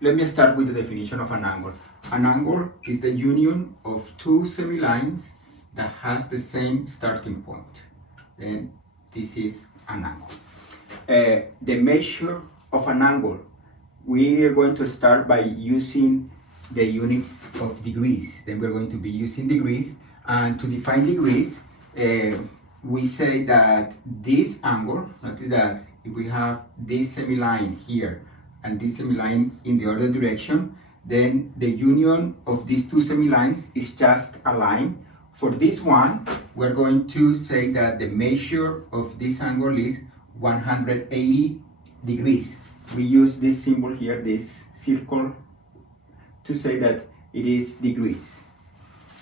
Let me start with the definition of an angle. An angle is the union of two semilines that has the same starting point. Then this is an angle. The measure of an angle, we are going to start by using the units of degrees. Then we're going to be using degrees, and to define degrees, we say that this angle, notice that if we have this semiline here and this semiline in the other direction, then the union of these two semilines is just a line. For this one, we're going to say that the measure of this angle is 180 degrees. We use this symbol here, this circle, to say that it is degrees.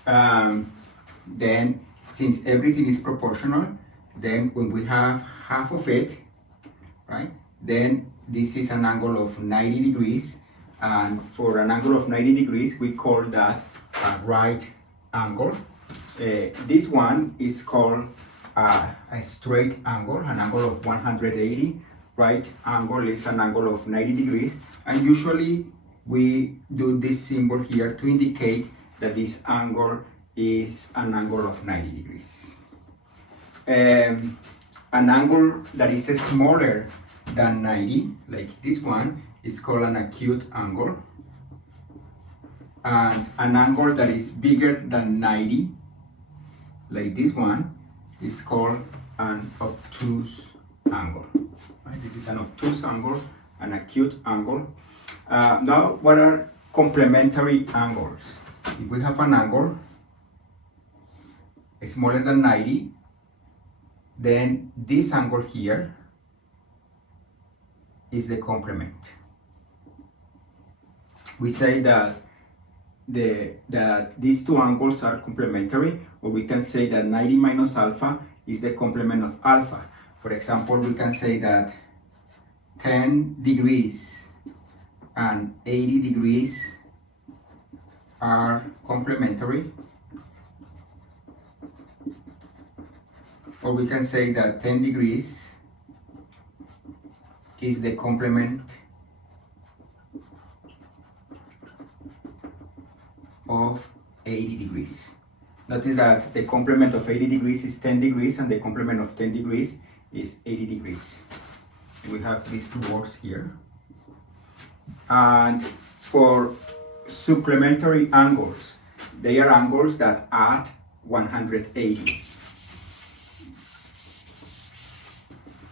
Then, since everything is proportional, then when we have half of it, right, then this is an angle of 90 degrees. And for an angle of 90 degrees, we call that a right angle. This one is called a straight angle, an angle of 180. Right angle is an angle of 90 degrees. And usually we do this symbol here to indicate that this angle is an angle of 90 degrees. An angle that is smaller than 90, like this one, is called an acute angle. And an angle that is bigger than 90, like this one, is called an obtuse angle. Right? This is an obtuse angle, an acute angle. Now, what are complementary angles? If we have an angle smaller than 90, then this angle here is the complement. We say that these two angles are complementary, or we can say that 90 minus alpha is the complement of alpha. For example, we can say that 10 degrees and 80 degrees are complementary. Or we can say that 10 degrees is the complement of 80 degrees. Notice that the complement of 80 degrees is 10 degrees and the complement of 10 degrees is 80 degrees. We have these two words here. And for supplementary angles, they are angles that add 180.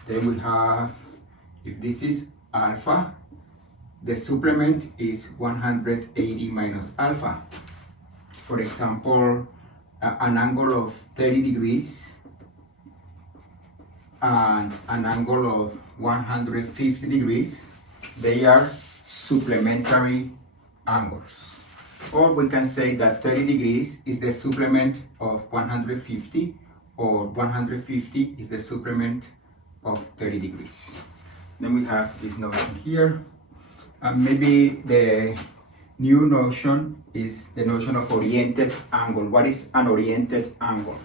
Then we have, if this is alpha, the supplement is 180 minus alpha. For example, an angle of 30 degrees and an angle of 150 degrees, they are supplementary angles. Or we can say that 30 degrees is the supplement of 150, or 150 is the supplement of 30 degrees. Then we have this notion here. And maybe the new notion is the notion of oriented angle. What is an oriented angle?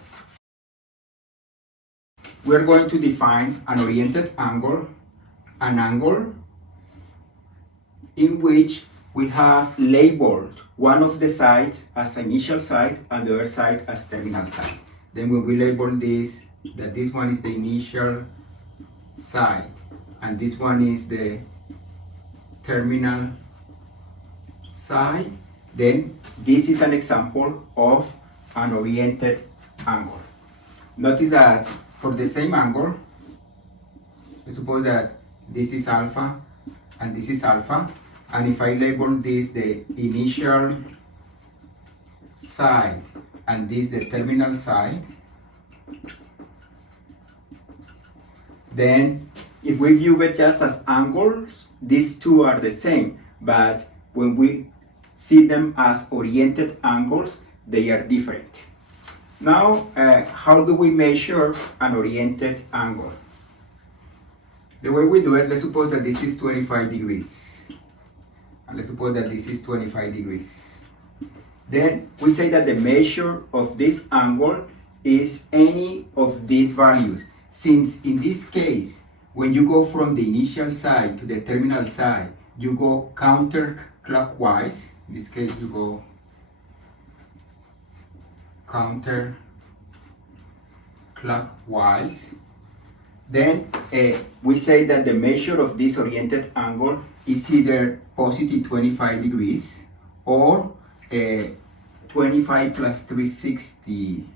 We're going to define an oriented angle, an angle in which we have labeled one of the sides as initial side and the other side as terminal side. Then when we label this, that this one is the initial side and this one is the terminal side, then this is an example of an oriented angle. Notice that for the same angle, we suppose that this is alpha and this is alpha, and if I label this the initial side and this the terminal side, then if we view it just as angles, these two are the same, but when we see them as oriented angles, they are different. Now, how do we measure an oriented angle? The way we do it, let's suppose that this is 25 degrees. And let's suppose that this is 25 degrees. Then we say that the measure of this angle is any of these values. Since in this case, when you go from the initial side to the terminal side, you go counterclockwise. In this case, you go counterclockwise. Then we say that the measure of this oriented angle is either positive 25 degrees or 25 plus 360,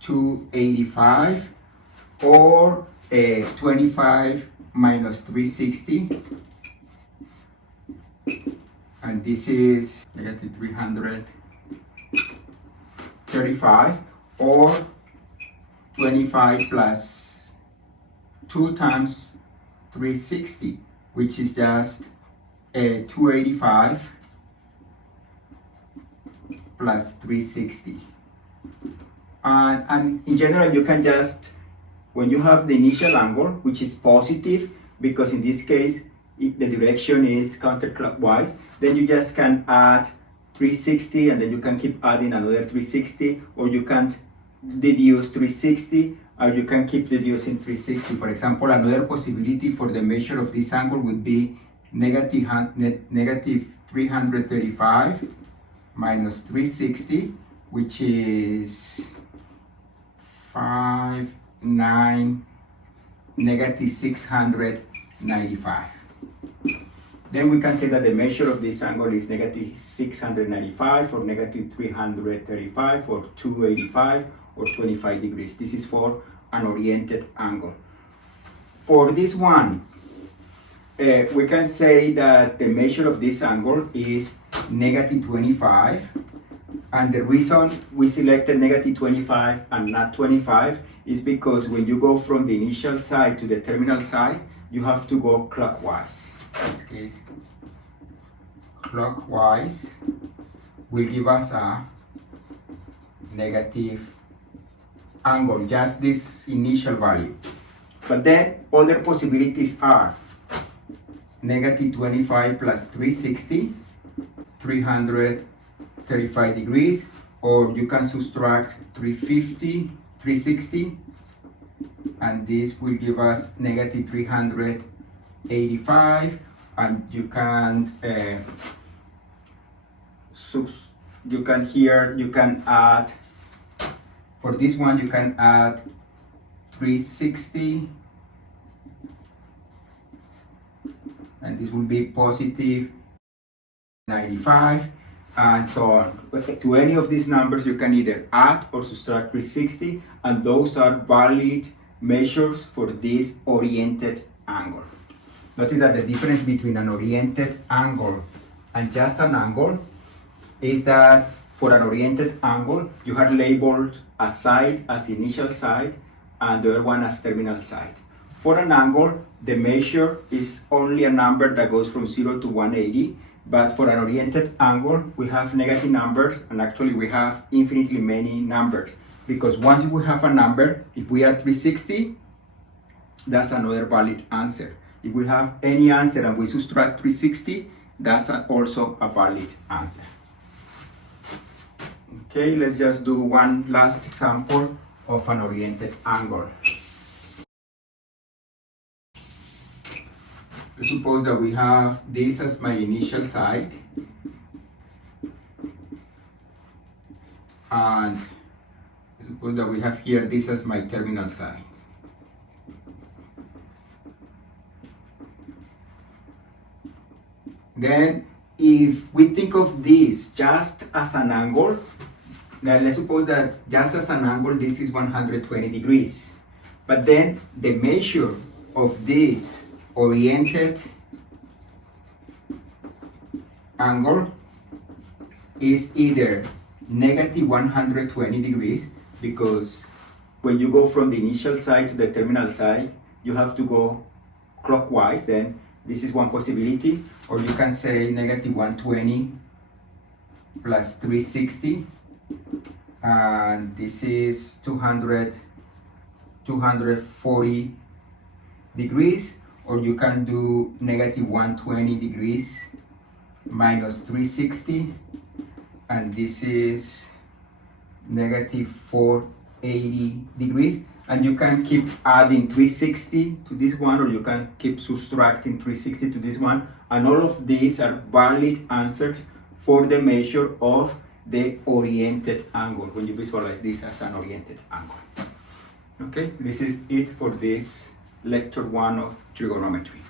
285, or 25 minus 360, and this is negative 335, or 25 plus 2 times 360, which is just 285 plus 360. And in general, you can just, when you have the initial angle, which is positive, because in this case, if the direction is counterclockwise, then you just can add 360, and then you can keep adding another 360, or you can deduce 360, or you can keep deducing 360. For example, another possibility for the measure of this angle would be negative 335 minus 360, which is negative 695. Then we can say that the measure of this angle is negative 695, or negative 335, or 285, or 25 degrees. This is for an oriented angle. For this one, we can say that the measure of this angle is negative 25, and the reason we selected negative 25 and not 25 is because when you go from the initial side to the terminal side, you have to go clockwise. In this case, clockwise will give us a negative angle, just this initial value. But then other possibilities are negative 25 plus 360, 335 degrees, or you can subtract 360, and this will give us negative 385, and you can add, for this one you can add 360, and this will be positive 95, and so on. To any of these numbers you can either add or subtract 360, and those are valid measures for this oriented angle. Notice that the difference between an oriented angle and just an angle is that for an oriented angle you have labeled a side as initial side and the other one as terminal side. For an angle, the measure is only a number that goes from 0 to 180, but for an oriented angle we have negative numbers, and actually we have infinitely many numbers, because once we have a number, if we add 360, that's another valid answer. If we have any answer and we subtract 360, that's also a valid answer. Okay, let's just do one last example of an oriented angle. Let's suppose that we have this as my initial side, and suppose that we have here this as my terminal side. Then if we think of this just as an angle, then let's suppose that just as an angle this is 120 degrees. But then the measure of this oriented angle is either negative 120 degrees, because when you go from the initial side to the terminal side, you have to go clockwise, then this is one possibility, or you can say negative 120 plus 360, and this is 240 degrees, or you can do negative 120 degrees minus 360, and this is negative 480 degrees. and you can keep adding 360 to this one, or you can keep subtracting 360 to this one, and all of these are valid answers for the measure of the oriented angle when you visualize this as an oriented angle. Okay, this is it for this lecture 1 of trigonometry.